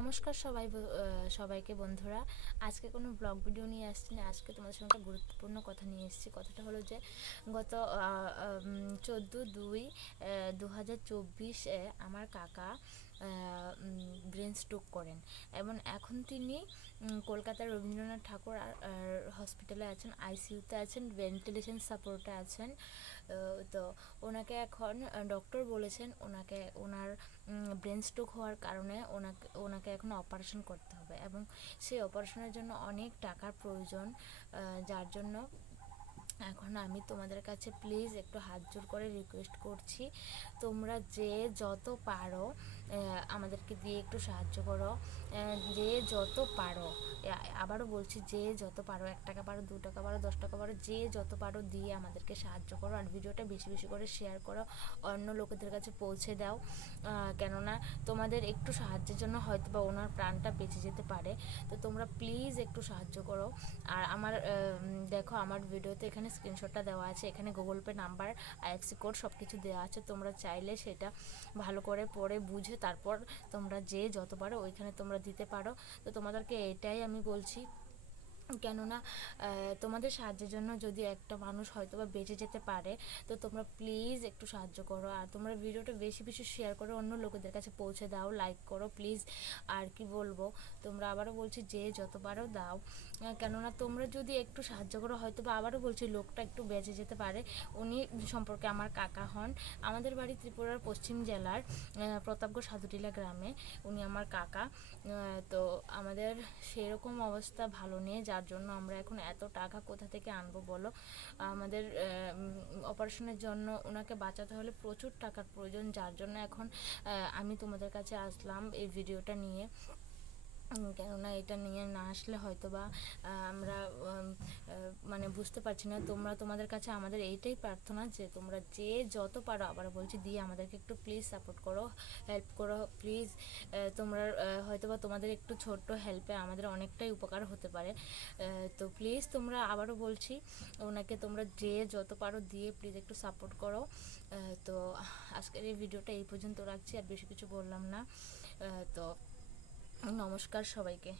নমস্কার সবাই সবাইকে বন্ধুরা। আজকে কোনো ব্লগ ভিডিও নিয়ে আসছি না। আজকে তোমাদের সঙ্গে একটা গুরুত্বপূর্ণ কথা নিয়ে এসেছি। কথাটা হলো যে, গত চোদ্দ দুই দু হাজার চব্বিশে আমার কাকা ব্রেন স্ট্রোক করেন। এবং এখন তিনি কলকাতার রবীন্দ্রনাথ ঠাকুর হসপিটালে আছেন আইসিইউতে আছেন ভেন্টিলেশন সাপোর্টে আছেন। তো ওনাকে এখন ডক্টর বলেছেন ওনাকে, ওনার ব্রেন স্ট্রোক হওয়ার কারণে ওনাকে ওনাকে এখন অপারেশন করতে হবে। এবং সেই অপারেশনের জন্য অনেক টাকার প্রয়োজন যার জন্য এখন আমি তোমাদের কাছে প্লিজ একটু হাত জোর করে রিকোয়েস্ট করছি। তোমরা যে যত পারো আমাদেরকে দিয়ে একটু সাহায্য করো। যে যত পারো আবারও বলছি যে যত পারো, এক টাকা পারো, দু টাকা পারো, দশ টাকা পারো, যে যত পারো দিয়ে আমাদেরকে সাহায্য করো আর ভিডিওটা বেশি বেশি করে শেয়ার করো, অন্য লোকেদের কাছে পৌঁছে দাও। কেননা তোমাদের একটু সাহায্যের জন্য হয়তো বা ওনার প্রাণটা বেঁচে যেতে পারে। তো তোমরা প্লিজ একটু সাহায্য করো। আর আমার দেখো আমার ভিডিওতে এখানে স্ক্রিনশটটা দেওয়া আছে। এখানে Google pay number IFSC code সব কিছু দেওয়া আছে। তোমরা চাইলে সেটা ভালো করে পড়ে বুঝে তারপর তোমরা যে যত পারো ওইখানে তোমরা দিতে পারো। তো তোমাদেরকে এটাই আমি বলছি। কেননা তোমাদের সাহায্যের জন্য যদি একটা মানুষ হয়তো বা বেঁচে যেতে পারে, তো তোমরা প্লিজ একটু সাহায্য করো। আর তোমরা ভিডিওটা বেশি বেশি শেয়ার করো অন্য লোকেদের কাছে পৌঁছে দাও লাইক করো প্লিজ আর কি বলব, তোমরা আবারও বলছি যে যতবারও দাও কেননা তোমরা যদি একটু সাহায্য করো হয়তো বা আবারও বলছি লোকটা একটু বেঁচে যেতে পারে। উনি সম্পর্কে আমার কাকা হন। আমাদের বাড়ি ত্রিপুরার পশ্চিম জেলার প্রতাপগড় সাধুটিলা গ্রামে উনি আমার কাকা। তো আমাদের সেরকম অবস্থা ভালো নেই। যার জন্য আমরা এখন এত টাকা কোথা থেকে আনব বলো? আমাদের অপারেশনের জন্য ওনাকে বাঁচাতে হলে প্রচুর টাকার প্রয়োজন। যার জন্য এখন আমি তোমাদের কাছে আসলাম এই ভিডিওটা নিয়ে। কেননা এটা নিয়ে না আসলে হয়তো বা আমরা মানে বুঝতে পারছি না। তোমরা তোমাদের কাছে আমাদের এইটাই প্রার্থনা যে তোমরা যে যত পারো আবার বলছি, দিয়ে আমাদেরকে একটু প্লিজ সাপোর্ট করো হেল্প করো প্লিজ তোমরা হয়তো বা তোমাদের একটু ছোট্ট হেল্পে আমাদের অনেকটাই উপকার হতে পারে। তো প্লিজ তোমরা আবারও বলছি, ওনাকে তোমরা যে যত পারো দিয়ে প্লিজ একটু সাপোর্ট করো। তো আজকের এই ভিডিওটা এই পর্যন্ত রাখছি, আর বেশি কিছু বললাম না। তো নমস্কার সবাইকে।